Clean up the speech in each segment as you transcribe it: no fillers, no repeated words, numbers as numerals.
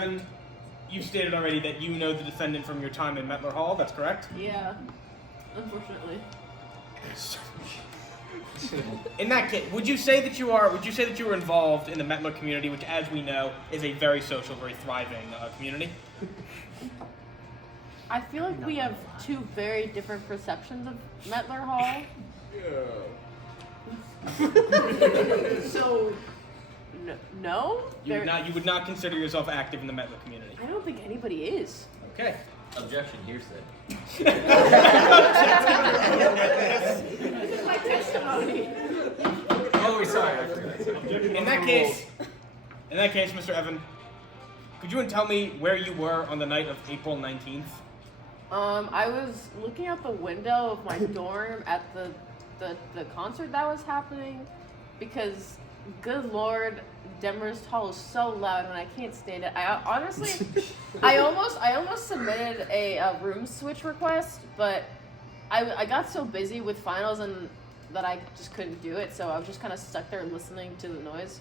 And you've stated already that you know the defendant from your time in Metler Hall, that's correct? Yeah, unfortunately. In that case, would you say that you were involved in the Metler community, which, as we know, is a very social, very thriving community? I feel like we have two very different perceptions of Metler Hall. So, no? You would not consider yourself active in the Metler community. I don't think anybody is. Okay. Objection, hearsay. This is my testimony. Oh, sorry, I forgot. In that case, Mr. Evan, could you tell me where you were on the night of April 19th? I was looking out the window of my dorm at the concert that was happening because, good lord, Demers Hall is so loud and I can't stand it. I honestly, I almost submitted a room switch request, but I got so busy with finals and that I just couldn't do it, so I was just kind of stuck there listening to the noise.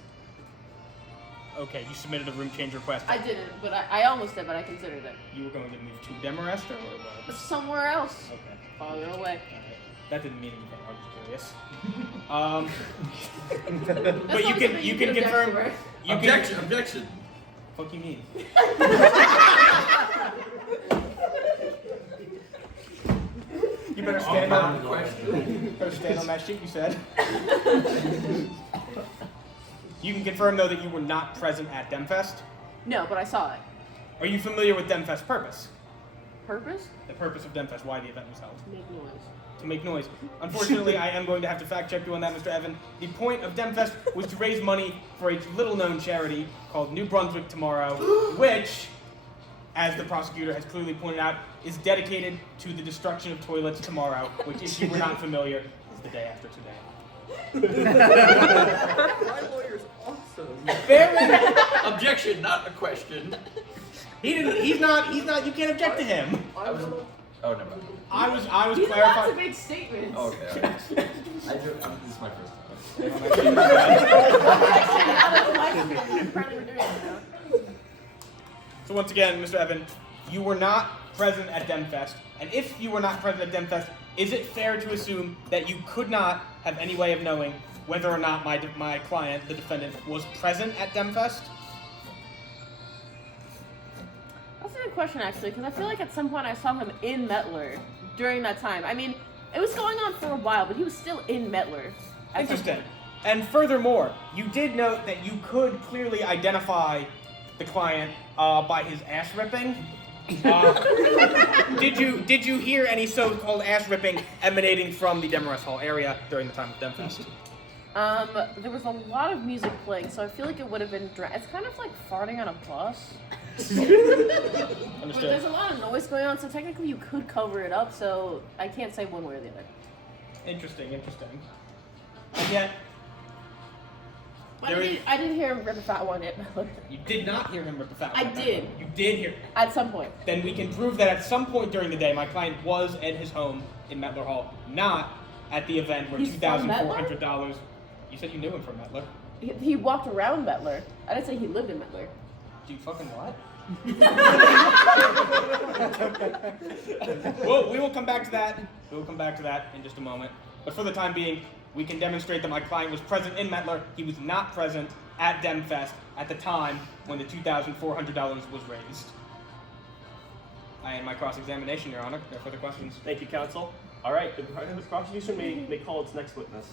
Okay, you submitted a room change request. I didn't, but I almost did, but I considered it. You were going to move to Demarest or what? Somewhere else. Okay. Farther away. Okay. That didn't mean anything. I was curious. But you can confirm. Objection. Fuck you mean? You better stand on that shit you said. You can confirm though that you were not present at DemFest. No, but I saw it. Are you familiar with DemFest's purpose? Purpose? The purpose of DemFest, why the event was held. Make noise. To make noise. Unfortunately, I am going to have to fact check you on that, Mr. Evan. The point of DemFest was to raise money for a little-known charity called New Brunswick Tomorrow, which, as the prosecutor has clearly pointed out, is dedicated to the destruction of toilets tomorrow, which, if you were not familiar, is the day after today. My lawyer's awesome. Very. Objection, not a question. He's not. You can't object to him. Oh, never mind. I was These are lots clarifying. of big statements. Oh, okay. This is my first time. So once again, Mr. Evan, you were not present at DemFest, and if you were not present at DemFest, is it fair to assume that you could not have any way of knowing whether or not my client, the defendant, was present at DemFest? That's a good question, actually, because I feel like at some point I saw him in Metler during that time. I mean, it was going on for a while, but he was still in Metler. Interesting. And furthermore, you did note that you could clearly identify the client by his ass ripping. Did you hear any so-called ass ripping emanating from the Demarest Hall area during the time of DemFest? There was a lot of music playing, so I feel like it would have been it's kind of like farting on a bus. But there's a lot of noise going on, so technically you could cover it up, so I can't say one way or the other. Interesting. And yet, But I did hear him rip a fat one at Metler. you did not hear him rip a fat I one. did. You did hear. At some point. Then we can prove that at some point during the day, my client was at his home in Metler Hall, not at the event where He's from $2,400. You said you knew him from Metler. He walked around Metler. I didn't say he lived in Metler. Do you fucking what? Well, we will come back to that. We will come back to that in just a moment. But for the time being, we can demonstrate that my client was present in Metler. He was not present at DemFest at the time when the $2,400 was raised. I end my cross-examination, Your Honor. No further questions. Thank you, counsel. All right, the prosecution may call its next witness.